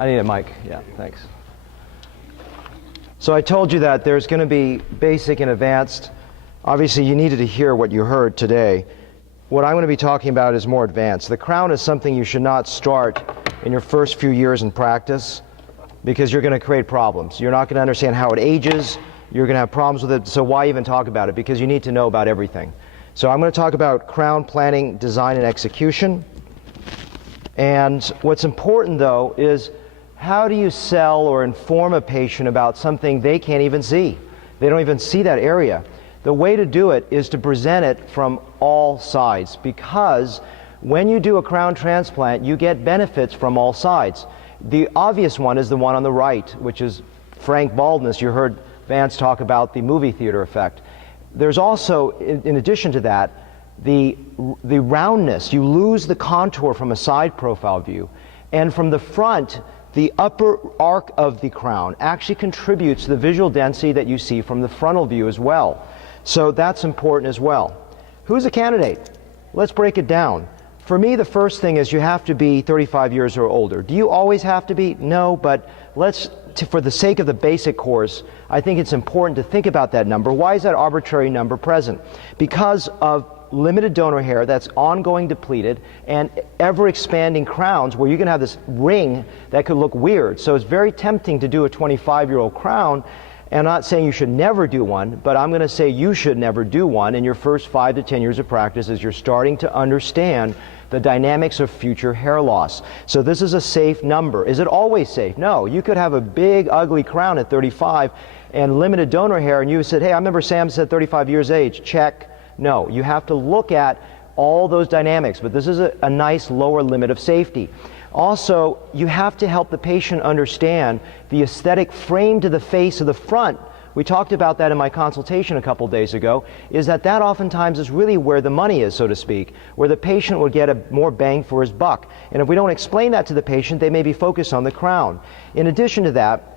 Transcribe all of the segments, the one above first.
I need a mic. Yeah, thanks. So I told you that there's going to be basic and advanced. Obviously, you needed to hear what you heard today. What I'm going to be talking about is more advanced. The crown is something you should not start in your first few years in practice because you're going to create problems. You're not going to understand how it ages. You're going to have problems with it. So why even talk about it? Because you need to know about everything. So I'm going to talk about crown planning, design, and execution. And what's important, though, is how do you sell or inform a patient about something they can't even see? They don't even see that area. The way to do it is to present it from all sides, because when you do a crown transplant, you get benefits from all sides. The obvious one is the one on the right, which is frank baldness. You heard Vance talk about the movie theater effect. There's also, in addition to that, the roundness. You lose the contour from a side profile view. And from the front, the upper arc of the crown actually contributes to the visual density that you see from the frontal view as well. So that's important as well. Who's a candidate? Let's break it down. For me, the first thing is you have to be 35 years or older. Do you always have to be? No, but for the sake of the basic course, I think it's important to think about that number. Why is that arbitrary number present? Because of limited donor hair that's ongoing depleted and ever-expanding crowns where you can have this ring that could look weird. So it's very tempting to do a 25-year-old crown. And I'm not saying you should never do one, but I'm going to say you should never do one in your first 5 to 10 years of practice as you're starting to understand the dynamics of future hair loss. So this is a safe number. Is it always safe? No. You could have a big, ugly crown at 35 and limited donor hair, and you said, hey, I remember Sam said 35 years age. Check. No. You have to look at all those dynamics, but this is a nice lower limit of safety. Also, you have to help the patient understand the aesthetic frame to the face of the front. We talked about that in my consultation a couple days ago, is that oftentimes is really where the money is, so to speak, where the patient will get more bang for his buck. And if we don't explain that to the patient, they may be focused on the crown. In addition to that,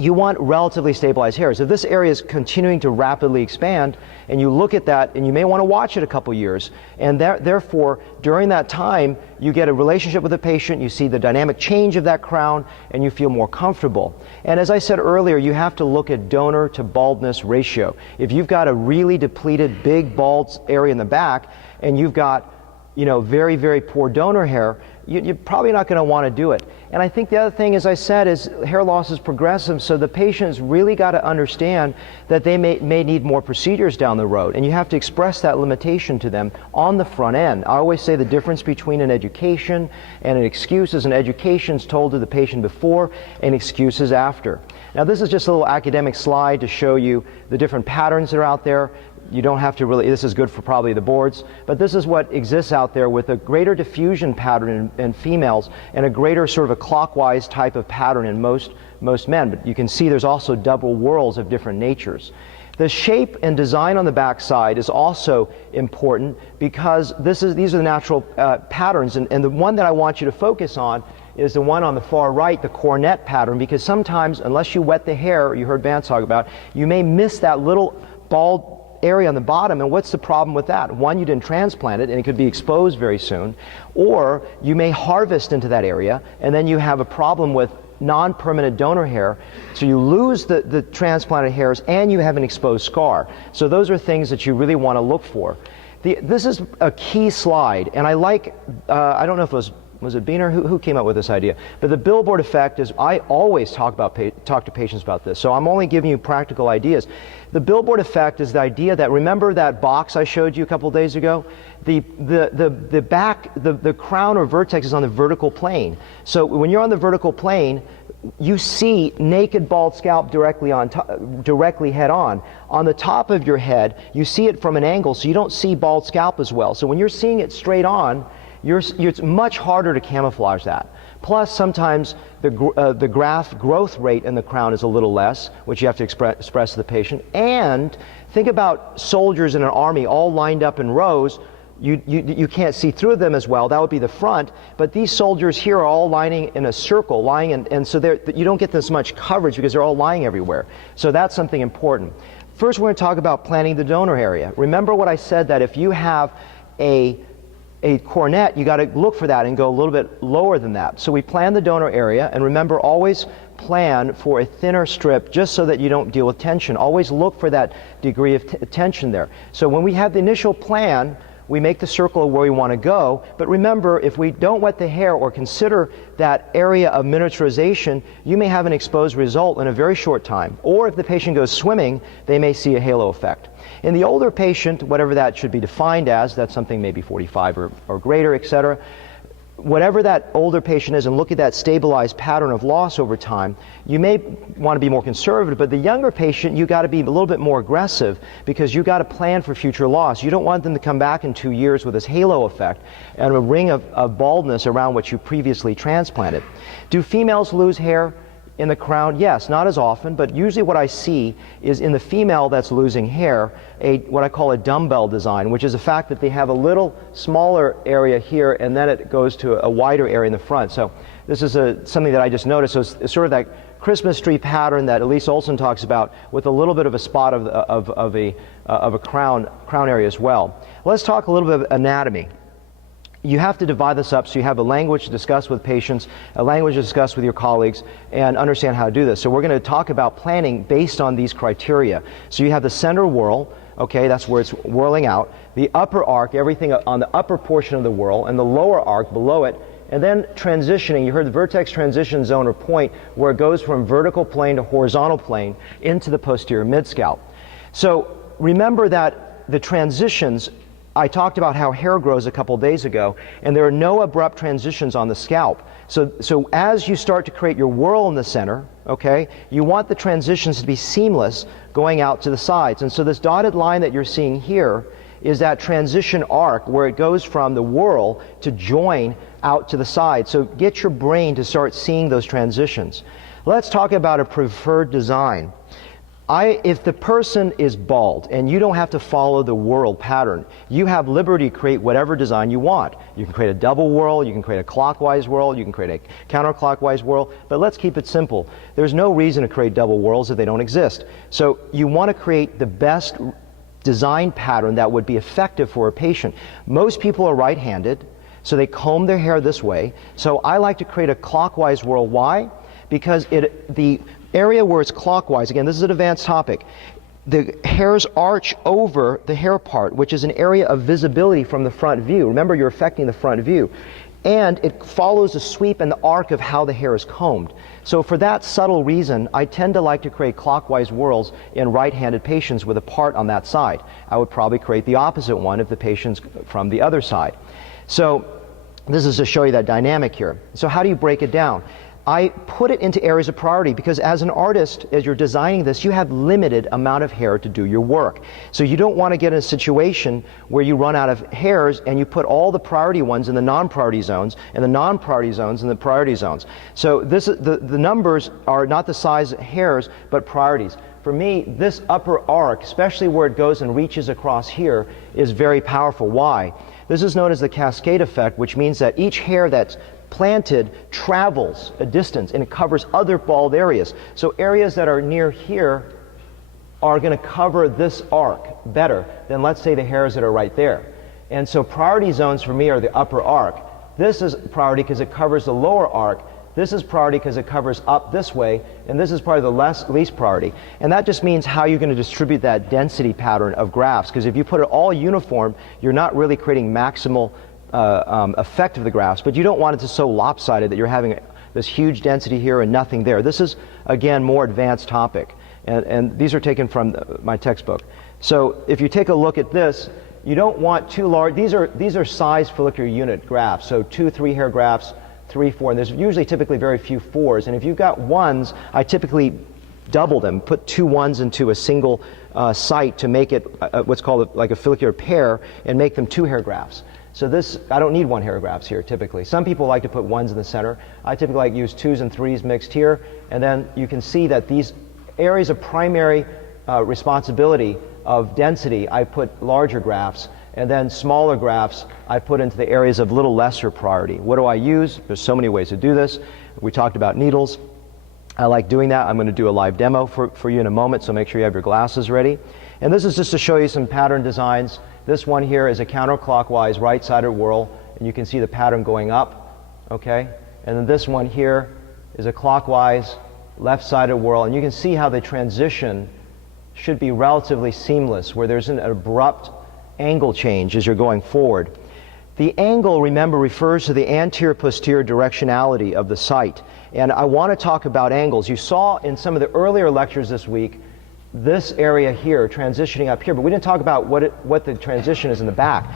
you want relatively stabilized hairs. If this area is continuing to rapidly expand, and you look at that, and you may want to watch it a couple years, and therefore, during that time, you get a relationship with the patient, you see the dynamic change of that crown, and you feel more comfortable. And as I said earlier, you have to look at donor to baldness ratio. If you've got a really depleted, big bald area in the back, and you've got very, very poor donor hair, you're probably not going to want to do it. And I think the other thing, as I said, is hair loss is progressive, so the patient's really got to understand that they may need more procedures down the road, and you have to express that limitation to them on the front end. I always say the difference between an education and an excuse is an education is told to the patient before and excuses after. Now this is just a little academic slide to show you the different patterns that are out there. You don't have to really, this is good for probably the boards, but this is what exists out there with a greater diffusion pattern in females and a greater sort of a clockwise type of pattern in most men. But you can see there's also double whorls of different natures. The shape and design on the back side is also important because these are the natural patterns, and the one that I want you to focus on is the one on the far right, the cornet pattern, because sometimes, unless you wet the hair, you heard Vance talk about, you may miss that little bald area on the bottom. And what's the problem with that? One, you didn't transplant it and it could be exposed very soon, or you may harvest into that area and then you have a problem with non-permanent donor hair, so you lose the transplanted hairs and you have an exposed scar. So those are things that you really want to look for. This is a key slide, and I like, I don't know if it was it Biener who came up with this idea? But the billboard effect is, I always talk to patients about this, so I'm only giving you practical ideas. The billboard effect is the idea that, remember that box I showed you a couple days ago? The crown or vertex is on the vertical plane. So when you're on the vertical plane, you see naked bald scalp directly head on. On the top of your head, you see it from an angle, so you don't see bald scalp as well. So when you're seeing it straight on, it's much harder to camouflage that. Plus, sometimes the graft growth rate in the crown is a little less, which you have to express to the patient. And think about soldiers in an army all lined up in rows. You can't see through them as well. That would be the front. But these soldiers here are all lining in a circle, and so you don't get this much coverage because they're all lying everywhere. So that's something important. First, we're going to talk about planning the donor area. Remember what I said, that if you have a a coronet, you got to look for that and go a little bit lower than that. So we plan the donor area, and remember, always plan for a thinner strip just so that you don't deal with tension. Always look for that degree of tension there. So when we have the initial plan, we make the circle of where we want to go, but remember, if we don't wet the hair or consider that area of miniaturization, you may have an exposed result in a very short time. Or if the patient goes swimming, they may see a halo effect. In the older patient, whatever that should be defined as, that's something maybe 45 or greater, etc., whatever that older patient is, and look at that stabilized pattern of loss over time, you may want to be more conservative, but the younger patient, you got to be a little bit more aggressive because you got to plan for future loss. You don't want them to come back in 2 years with this halo effect and a ring of baldness around what you previously transplanted. Do females lose hair in the crown? Yes, not as often, but usually what I see is in the female that's losing hair, what I call a dumbbell design, which is the fact that they have a little smaller area here and then it goes to a wider area in the front. So this is something that I just noticed. So it's sort of that Christmas tree pattern that Elise Olson talks about with a little bit of a spot of a crown area as well. Let's talk a little bit of anatomy. You have to divide this up so you have a language to discuss with patients, a language to discuss with your colleagues, and understand how to do this. So we're going to talk about planning based on these criteria. So you have the center whorl, okay, that's where it's whirling out, the upper arc, everything on the upper portion of the whorl, and the lower arc below it, and then transitioning. You heard the vertex transition zone or point where it goes from vertical plane to horizontal plane into the posterior mid-scalp. So remember that the transitions, I talked about how hair grows a couple days ago, and there are no abrupt transitions on the scalp. So as you start to create your whorl in the center, okay, you want the transitions to be seamless going out to the sides. And so this dotted line that you're seeing here is that transition arc where it goes from the whorl to join out to the side. So get your brain to start seeing those transitions. Let's talk about a preferred design. If the person is bald and you don't have to follow the whorl pattern, you have liberty to create whatever design you want. You can create a double whorl, you can create a clockwise whorl, you can create a counterclockwise whorl, but let's keep it simple. There's no reason to create double whorls if they don't exist. So you want to create the best design pattern that would be effective for a patient. Most people are right-handed, so they comb their hair this way. So I like to create a clockwise whorl. Why? Because the area where it's clockwise, again, this is an advanced topic, the hairs arch over the hair part, which is an area of visibility from the front view. Remember, you're affecting the front view. And it follows the sweep and the arc of how the hair is combed. So for that subtle reason, I tend to like to create clockwise whorls in right-handed patients with a part on that side. I would probably create the opposite one if the patient's from the other side. So this is to show you that dynamic here. So how do you break it down? I put it into areas of priority because as an artist, as you're designing this, you have limited amount of hair to do your work. So you don't want to get in a situation where you run out of hairs and you put all the priority ones in the non-priority zones and the non-priority zones in the priority zones. So the numbers are not the size of hairs, but priorities. For me, this upper arc, especially where it goes and reaches across here, is very powerful. Why? This is known as the cascade effect, which means that each hair that's planted travels a distance and it covers other bald areas. So areas that are near here are going to cover this arc better than, let's say, the hairs that are right there. And so priority zones for me are the upper arc. This is priority because it covers the lower arc. This is priority because it covers up this way, and this is probably the least priority. And that just means how you're going to distribute that density pattern of grafts, because if you put it all uniform, you're not really creating maximal effect of the grafts, but you don't want it to so lopsided that you're having this huge density here and nothing there. This is, again, more advanced topic, and these are taken from my textbook. So if you take a look at this, you don't want too large. These are size follicular unit grafts, so 2, 3 hair grafts, 3, 4, and there's usually typically very few 4s. And if you've got 1s, I typically double them, put 2 1s into a single site to make it what's called like a follicular pair, and make them 2 hair grafts. So this, I don't need 1 hair grafts here typically. Some people like to put 1s in the center. I typically like to use 2s and 3s mixed here, and then you can see that these areas of primary responsibility of density, I put larger grafts, and then smaller grafts I put into the areas of little lesser priority. What do I use? There's so many ways to do this. We talked about needles. I like doing that. I'm going to do a live demo for you in a moment, so make sure you have your glasses ready. And this is just to show you some pattern designs This one here is a counterclockwise right-sided whirl, and you can see the pattern going up, okay? And then this one here is a clockwise left-sided whirl, and you can see how the transition should be relatively seamless, where there's an abrupt angle change as you're going forward. The angle, remember, refers to the anterior-posterior directionality of the site. And I want to talk about angles. You saw in some of the earlier lectures this week this area here transitioning up here, but we didn't talk about what the transition is in the back.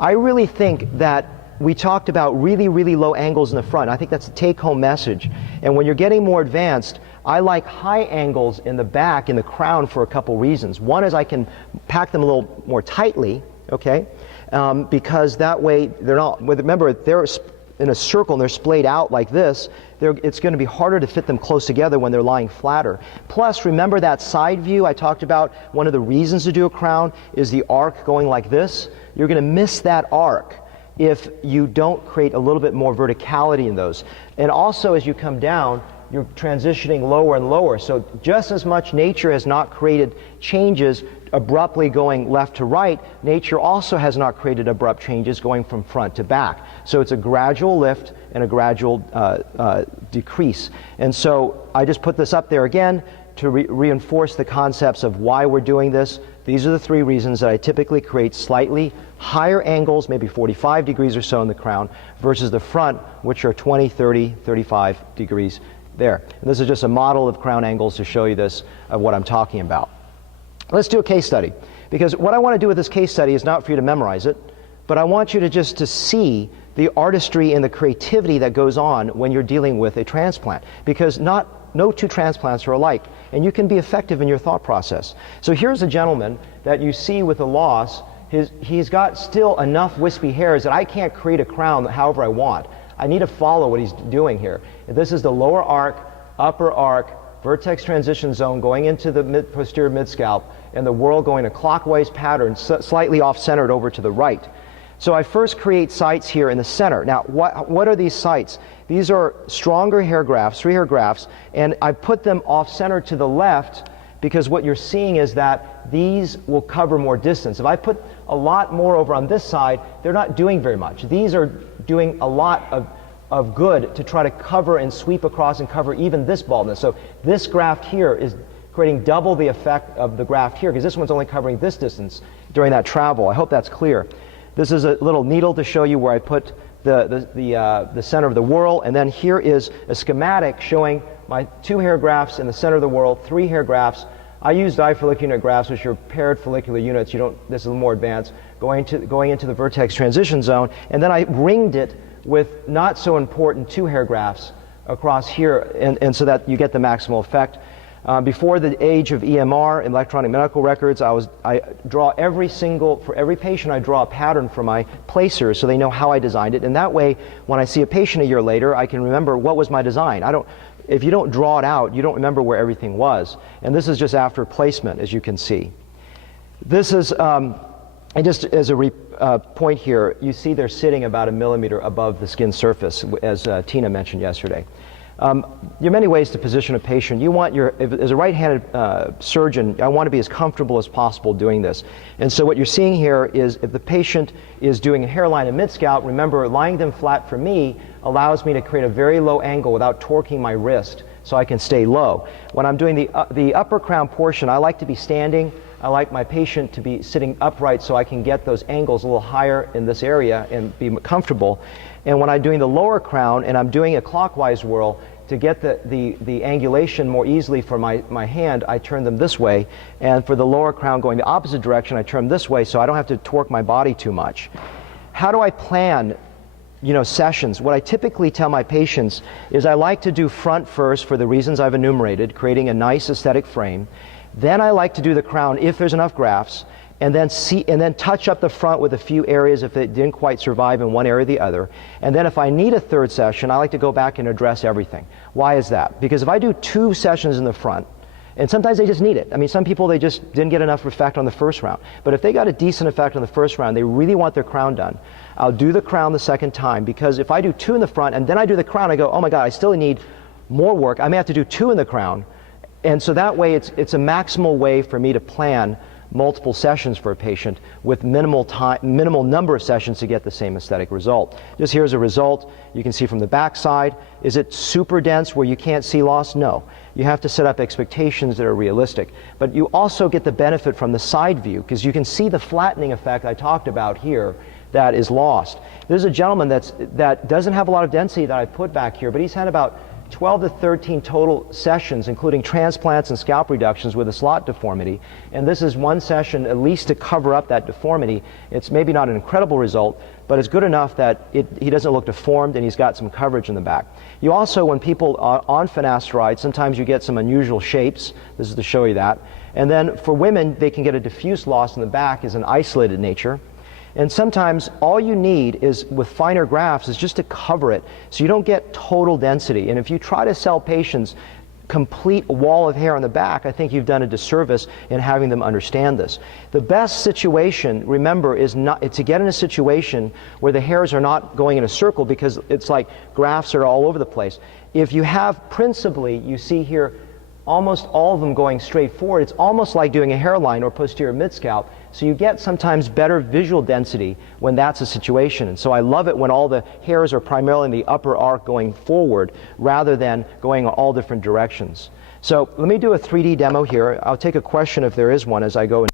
I really think that we talked about really, really low angles in the front. I think that's the take-home message. And when you're getting more advanced, I like high angles in the back, in the crown, for a couple reasons. One is I can pack them a little more tightly, okay? Because that way they're not, remember, if they're in a circle and they're splayed out like this, it's going to be harder to fit them close together when they're lying flatter. Plus, remember that side view I talked about? One of the reasons to do a crown is the arc going like this. You're going to miss that arc if you don't create a little bit more verticality in those. And also, as you come down, you're transitioning lower and lower. So just as much nature has not created changes abruptly going left to right, nature also has not created abrupt changes going from front to back. So it's a gradual lift and a gradual decrease. And so I just put this up there again to reinforce the concepts of why we're doing this. These are the three reasons that I typically create slightly higher angles, maybe 45 degrees or so in the crown, versus the front, which are 20, 30, 35 degrees there. And this is just a model of crown angles to show you this, of what I'm talking about. Let's do a case study, because what I want to do with this case study is not for you to memorize it, but I want you to see the artistry and the creativity that goes on when you're dealing with a transplant, because no two transplants are alike, and you can be effective in your thought process. So here's a gentleman that you see with a loss. He's got still enough wispy hairs that I can't create a crown however I want. I need to follow what he's doing here. This is the lower arc, upper arc, vertex transition zone going into the posterior mid-scalp, and the whirl going a clockwise pattern, slightly off-centered over to the right. So I first create sites here in the center. Now, what are these sites? These are stronger hair grafts, 3 hair grafts, and I put them off-center to the left because what you're seeing is that these will cover more distance. If I put a lot more over on this side, they're not doing very much. These are doing a lot of good to try to cover and sweep across and cover even this baldness. So this graft here is creating double the effect of the graft here, because this one's only covering this distance during that travel. I hope that's clear. This is a little needle to show you where I put the center of the whirl, and then here is a schematic showing my 2 hair grafts in the center of the whirl, 3 hair grafts. I use difollicular unit grafts, which are paired follicular units. This is a little more advanced, going into the vertex transition zone, and then I ringed it with not so important 2 hair grafts across here, and so that you get the maximal effect. Before the age of EMR, electronic medical records, I draw for every patient I draw a pattern for my placers so they know how I designed it, and that way when I see a patient a year later I can remember what was my design. If you don't draw it out, you don't remember where everything was. And this is just after placement, as you can see. This is, and just as a point here, you see they're sitting about 1 millimeter above the skin surface, as Tina mentioned yesterday. There are many ways to position a patient. As a right-handed surgeon, I want to be as comfortable as possible doing this. And so what you're seeing here is if the patient is doing a hairline and mid-scalp, remember, lying them flat for me allows me to create a very low angle without torquing my wrist so I can stay low. When I'm doing the upper crown portion, I like to be standing. I like my patient to be sitting upright so I can get those angles a little higher in this area and be comfortable. And when I'm doing the lower crown and I'm doing a clockwise whirl, to get the angulation more easily for my hand, I turn them this way. And for the lower crown going the opposite direction, I turn them this way so I don't have to torque my body too much. How do I plan sessions? What I typically tell my patients is I like to do front first for the reasons I've enumerated, creating a nice aesthetic frame. Then I like to do the crown if there's enough grafts, and then touch up the front with a few areas if it didn't quite survive in one area or the other. And then if I need a third session, I like to go back and address everything. Why is that? Because if I do 2 sessions in the front, and sometimes they just need it. I mean, some people, they just didn't get enough effect on the first round. But if they got a decent effect on the first round, they really want their crown done, I'll do the crown the second time, because if I do 2 in the front and then I do the crown, I go, oh my God, I still need more work. I may have to do 2 in the crown. And so that way, it's a maximal way for me to plan multiple sessions for a patient with minimal number of sessions to get the same aesthetic result. Just here's a result. You can see from the back side. Is it super dense where you can't see loss? No. You have to set up expectations that are realistic. But you also get the benefit from the side view because you can see the flattening effect I talked about here that is lost. There's a gentleman that doesn't have a lot of density that I put back here, but he's had about 12 to 13 total sessions, including transplants and scalp reductions with a slot deformity. And this is one session at least to cover up that deformity. It's maybe not an incredible result, but it's good enough that he doesn't look deformed and he's got some coverage in the back. You also, when people are on finasteride, sometimes you get some unusual shapes. This is to show you that. And then for women, they can get a diffuse loss in the back as an isolated nature. And sometimes all you need is, with finer grafts, is just to cover it so you don't get total density. And if you try to sell patients complete wall of hair on the back, I think you've done a disservice in having them understand this. The best situation, remember, is to get in a situation where the hairs are not going in a circle, because it's like grafts are all over the place. If you have principally, you see here, almost all of them going straight forward, it's almost like doing a hairline or posterior mid-scalp. So you get sometimes better visual density when that's a situation. And so I love it when all the hairs are primarily in the upper arc going forward rather than going all different directions. So let me do a 3D demo here. I'll take a question if there is one as I go.